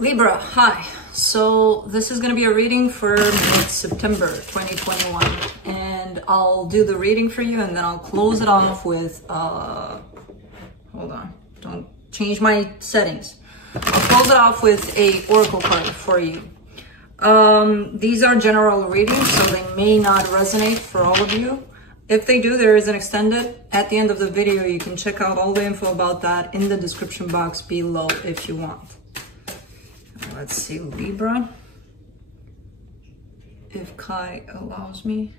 Libra, hi. So this is going to be a reading for mid-September 2021, and I'll do the reading for you and then I'll close it off with, hold on, don't change my settings. I'll close it off with a oracle card for you. These are general readings, so they may not resonate for all of you. If they do, there is an extended at the end of the video. You can check out all the info about that in the description box below if you want. Let's see, Libra, if Kai allows me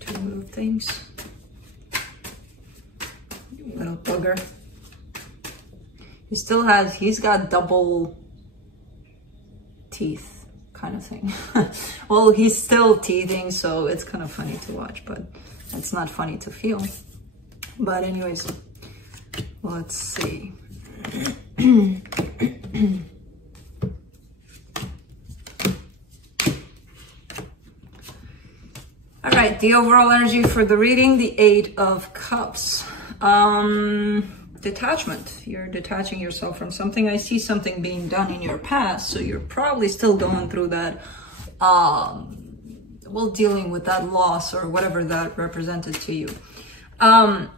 to move things. You little bugger. He's got double teeth kind of thing. Well, he's still teething, so it's kind of funny to watch, but it's not funny to feel. But anyways, let's see. All right, the overall energy for the reading, the 8 of Cups. Detachment. You're detaching yourself from something. I see something being done in your past, so you're probably still going through that, well, dealing with that loss or whatever that represented to you.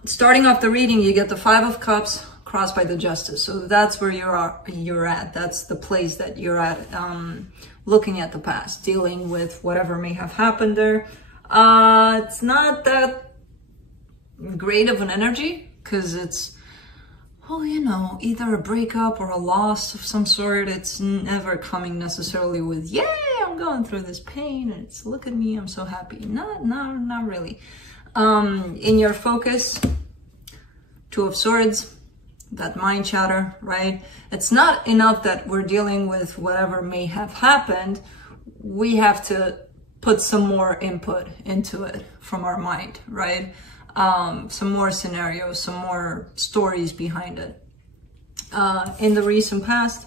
Starting off the reading, you get the 5 of Cups crossed by the Justice. So that's where you're at. That's the place that you're at, looking at the past, dealing with whatever may have happened there. It's not that great of an energy because it's, well, you know, either a breakup or a loss of some sort. It's never coming necessarily with, yay, I'm going through this pain and it's, look at me, I'm so happy. Not really. In your focus, 2 of Swords, that mind chatter, right? It's not enough that we're dealing with whatever may have happened. We have to put some more input into it from our mind, right? Some more scenarios, some more stories behind it. In the recent past,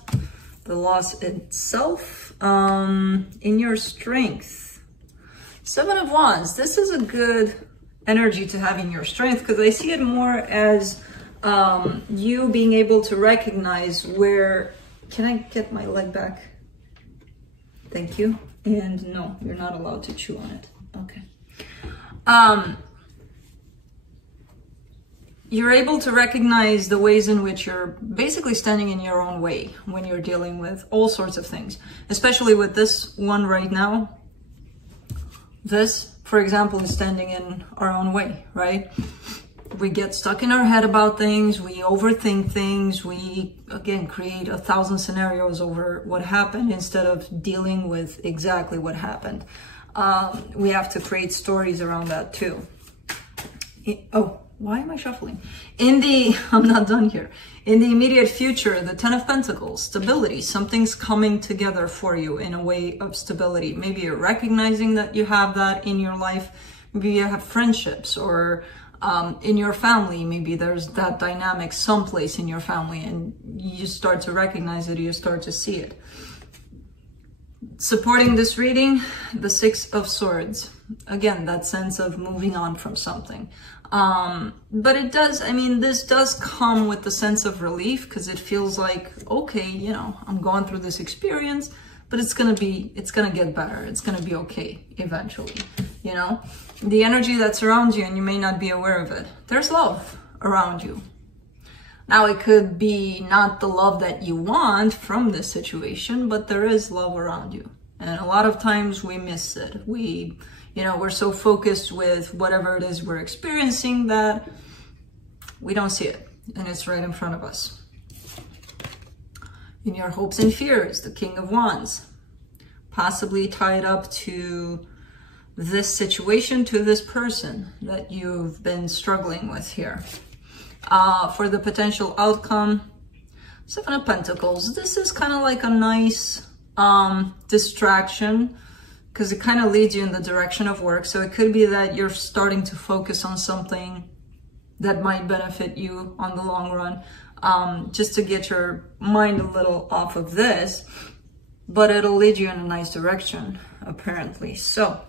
the loss itself, in your strength, 7 of Wands. This is a good energy to have in your strength because I see it more as you being able to recognize where, can I get my leg back? Thank you. And no, you're not allowed to chew on it. Okay. You're able to recognize the ways in which you're basically standing in your own way when you're dealing with all sorts of things, especially with this one right now. This, for example, is standing in our own way, right? We get stuck in our head about things, we overthink things, we, again, create 1,000 scenarios over what happened instead of dealing with exactly what happened. We have to create stories around that too. Oh, why am I shuffling? I'm not done here. In the immediate future, the 10 of Pentacles, stability, something's coming together for you in a way of stability. Maybe you're recognizing that you have that in your life. Maybe you have friendships or in your family, maybe there's that dynamic someplace in your family and you start to recognize it, you start to see it. Supporting this reading, the 6 of Swords. Again, that sense of moving on from something. But it does, I mean, this does come with the sense of relief because it feels like, okay, you know, I'm going through this experience, but it's gonna get better. It's gonna be okay eventually, you know? The energy that surrounds you, and you may not be aware of it. There's love around you. Now, it could be not the love that you want from this situation, but there is love around you. And a lot of times we miss it. We're so focused with whatever it is we're experiencing that we don't see it. And it's right in front of us. In your hopes and fears, the King of Wands, possibly tied up to this situation, to this person that you've been struggling with here. For the potential outcome, 7 of Pentacles. This is kind of like a nice distraction because it kind of leads you in the direction of work. So it could be that you're starting to focus on something that might benefit you on the long run, just to get your mind a little off of this, but it'll lead you in a nice direction, apparently. So,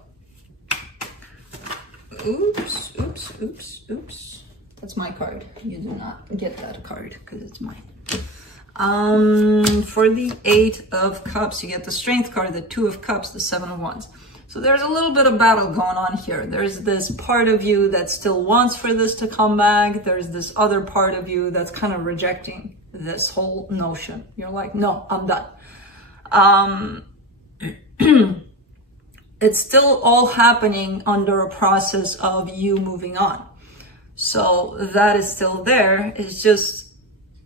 oops. That's my card. You do not get that card because it's mine. For the 8 of Cups, you get the Strength card, the 2 of Cups, the 7 of Wands. So there's a little bit of battle going on here. There's this part of you that still wants for this to come back. There's this other part of you that's kind of rejecting this whole notion. You're like, no, I'm done. It's still all happening under a process of you moving on. So that is still there. It's just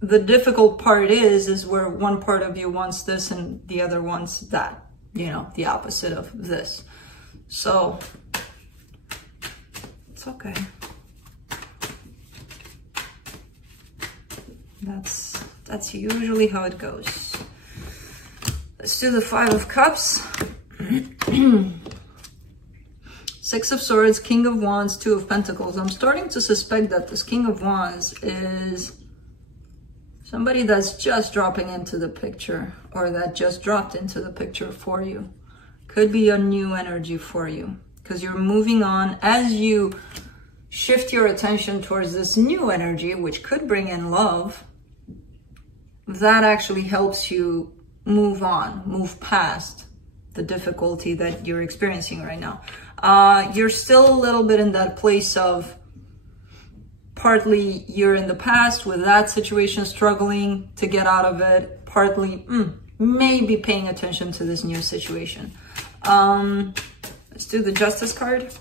the difficult part is where one part of you wants this and the other wants that, you know, the opposite of this. So it's okay. That's usually how it goes. Let's do the 5 of Cups. 6 of Swords, King of Wands, 2 of Pentacles. I'm starting to suspect that this King of Wands is somebody that's just dropping into the picture, or that just dropped into the picture for you. Could be a new energy for you, because you're moving on. As you shift your attention towards this new energy, which could bring in love, that actually helps you move on, move past the difficulty that you're experiencing right now. You're still a little bit in that place of, partly you're in the past with that situation, struggling to get out of it, partly maybe paying attention to this new situation. Let's do the Justice card.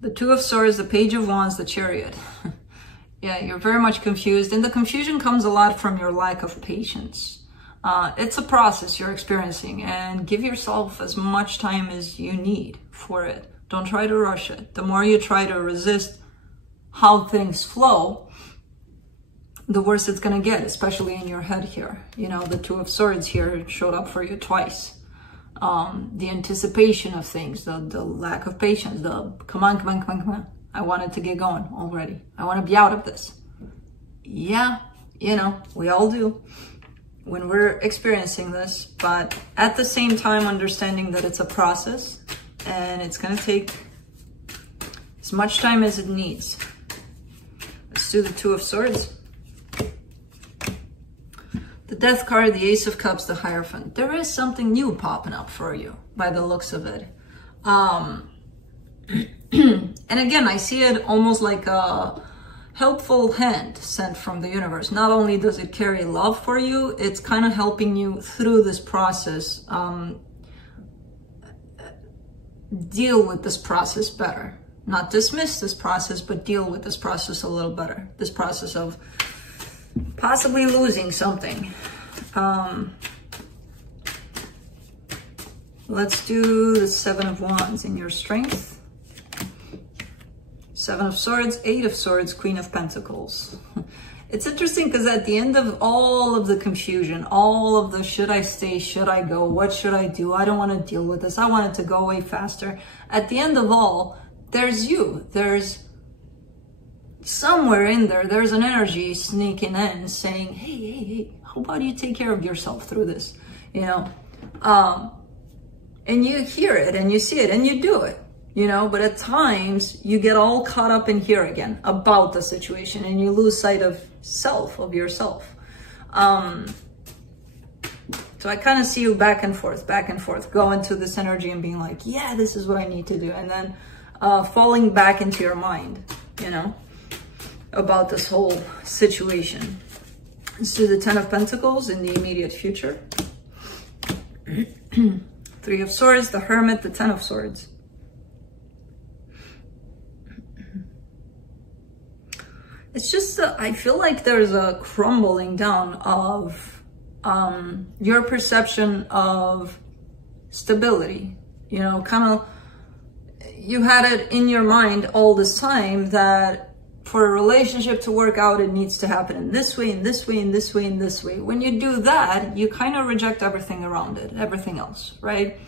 The 2 of Swords, the Page of Wands, the Chariot. Yeah, you're very much confused, and the confusion comes a lot from your lack of patience. It's a process you're experiencing, and give yourself as much time as you need for it. Don't try to rush it. The more you try to resist how things flow, the worse it's going to get, especially in your head here. You know, the 2 of Swords here showed up for you twice. The anticipation of things, the lack of patience, the come on. I wanted to get going already. I want to be out of this. Yeah, you know, we all do when we're experiencing this, but at the same time, understanding that it's a process and it's going to take as much time as it needs. Let's do the 2 of Swords. The Death card, the Ace of Cups, the Hierophant. There is something new popping up for you by the looks of it. And again, I see it almost like a helpful hand sent from the universe. Not only does it carry love for you, it's kind of helping you through this process, deal with this process better. Not dismiss this process, but deal with this process a little better. This process of possibly losing something. Let's do the 7 of Wands in your Strength. 7 of Swords, 8 of Swords, Queen of Pentacles. It's interesting because at the end of all of the confusion, all of the should I stay, should I go, what should I do, I don't want to deal with this, I want it to go away faster. At the end of all, there's you. There's somewhere in there, there's an energy sneaking in saying, hey, how about you take care of yourself through this, you know? And you hear it and you see it and you do it. You know, but at times you get all caught up in here again about the situation and you lose sight of self, of yourself. So I kind of see you back and forth, going to this energy and being like, yeah, this is what I need to do. And then falling back into your mind, you know, about this whole situation. Let's do the 10 of Pentacles in the immediate future. 3 of Swords, the Hermit, the 10 of Swords. It's just, I feel like there's a crumbling down of your perception of stability. You know, kind of, you had it in your mind all this time that for a relationship to work out, it needs to happen in this way, in this way, in this way, in this way. When you do that, you kind of reject everything around it, everything else, right?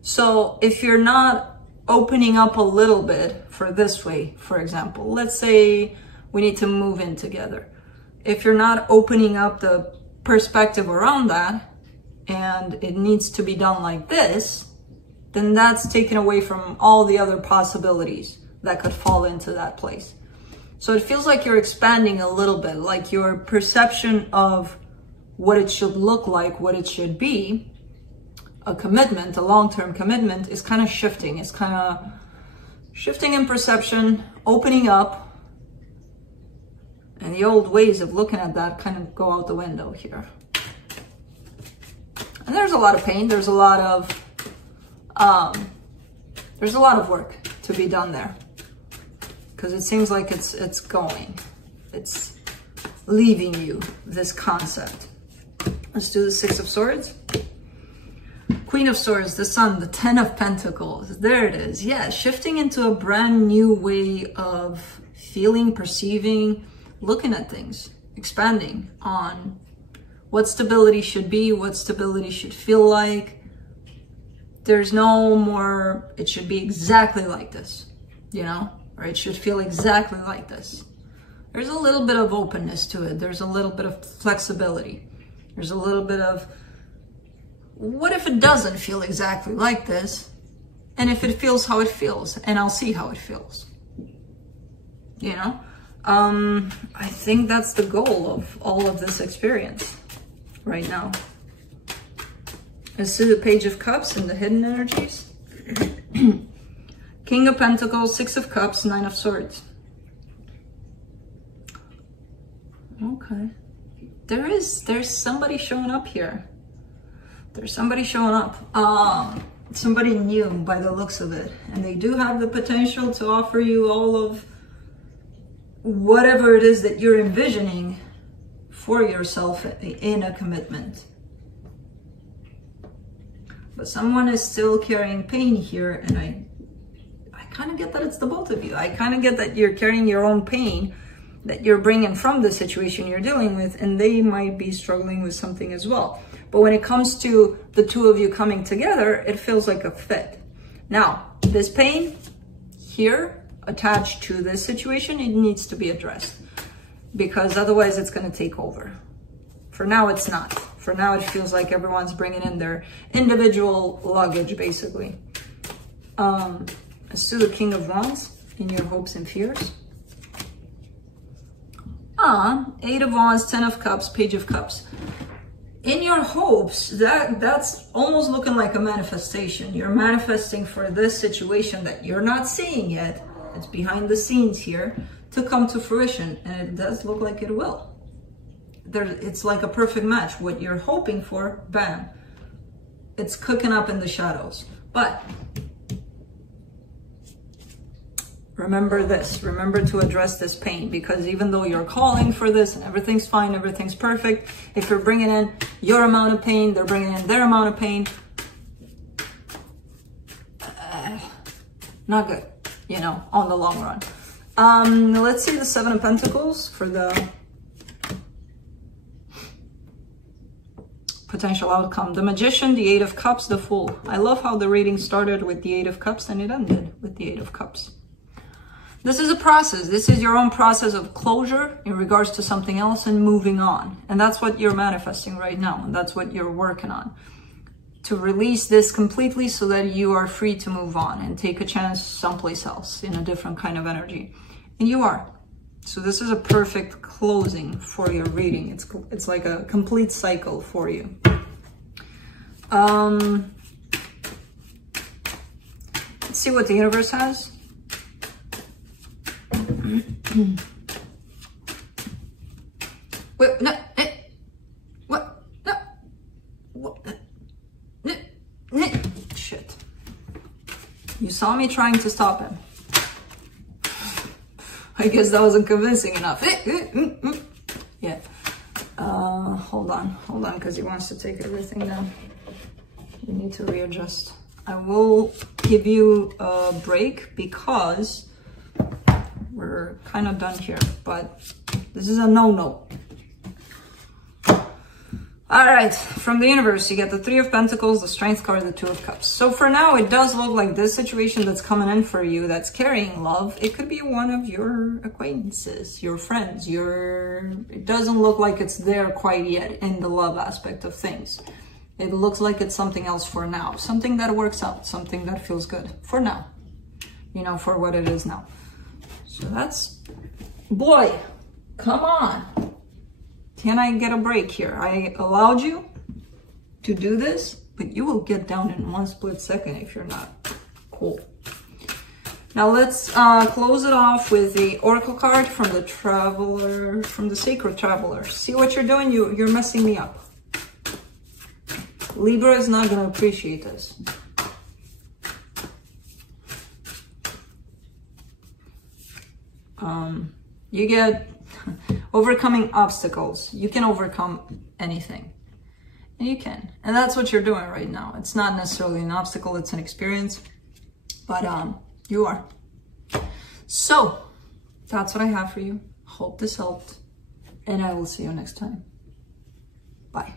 So if you're not opening up a little bit for this way, for example, let's say we need to move in together. If you're not opening up the perspective around that and it needs to be done like this, then that's taken away from all the other possibilities that could fall into that place. So it feels like you're expanding a little bit, like your perception of what it should look like, what it should be, a commitment, a long-term commitment, is kind of shifting. It's kind of shifting in perception, opening up, and the old ways of looking at that kind of go out the window here. And there's a lot of pain. There's a lot of work to be done there, because it seems like it's leaving you, this concept. Let's do the Six of Swords. Queen of Swords, the Sun, the Ten of Pentacles. There it is. Yeah, shifting into a brand new way of feeling, perceiving, looking at things, expanding on what stability should be, what stability should feel like. There's no more, it should be exactly like this, you know, or it should feel exactly like this. There's a little bit of openness to it. There's a little bit of flexibility. There's a little bit of, what if it doesn't feel exactly like this? And if it feels how it feels, and I'll see how it feels, you know? I think that's the goal of all of this experience right now. Let's see the Page of Cups and the hidden energies. King of Pentacles, Six of Cups, Nine of Swords. Okay. There's somebody showing up here. There's somebody showing up. Somebody new by the looks of it. And they do have the potential to offer you all of whatever it is that you're envisioning for yourself in a commitment. But someone is still carrying pain here, and I kind of get that it's the both of you. I kind of get that you're carrying your own pain that you're bringing from the situation you're dealing with, and they might be struggling with something as well. But when it comes to the two of you coming together, it feels like a fit. Now, this pain here attached to this situation, it needs to be addressed, because otherwise it's going to take over. For now, it's not. For now, it feels like everyone's bringing in their individual luggage, basically. Let's do the King of Wands in your hopes and fears. Eight of Wands, Ten of Cups, Page of Cups. In your hopes, that's almost looking like a manifestation. You're manifesting for this situation that you're not seeing yet. It's behind the scenes here to come to fruition, and it does look like it will. It's like a perfect match. What you're hoping for, bam, it's cooking up in the shadows. But remember this, remember to address this pain, because even though you're calling for this and everything's fine, everything's perfect, if you're bringing in your amount of pain, they're bringing in their amount of pain, not good, you know, on the long run. Let's see the Seven of Pentacles for the potential outcome. The Magician, the Eight of Cups, the Fool. I love how the reading started with the Eight of Cups and it ended with the Eight of Cups. This is a process. This is your own process of closure in regards to something else and moving on. And that's what you're manifesting right now. And that's what you're working on. To release this completely so that you are free to move on and take a chance someplace else in a different kind of energy. And you are. So this is a perfect closing for your reading. It's like a complete cycle for you. Let's see what the universe has. Wait, no, what? No, what? Shit. You saw me trying to stop him. I guess that wasn't convincing enough. Yeah. Hold on, because he wants to take everything down. You need to readjust. I will give you a break because we're kind of done here, but this is a no-no. All right, from the universe, you get the Three of Pentacles, the Strength card, the Two of Cups. So for now, it does look like this situation that's coming in for you, that's carrying love, it could be one of your acquaintances, your friends, it doesn't look like it's there quite yet in the love aspect of things. It looks like it's something else for now, something that works out, something that feels good for now, you know, for what it is now. So that's Boy, come on. Can I get a break here? I allowed you to do this, but you will get down in one split second if you're not. Cool. Now let's close it off with the Oracle card from the Traveler, from the Sacred Traveler. See what you're doing? You're messing me up. Libra is not going to appreciate this. You get overcoming obstacles. You can overcome anything. And you can. And that's what you're doing right now. It's not necessarily an obstacle, it's an experience. But you are. So, that's what I have for you. Hope this helped. And I will see you next time. Bye.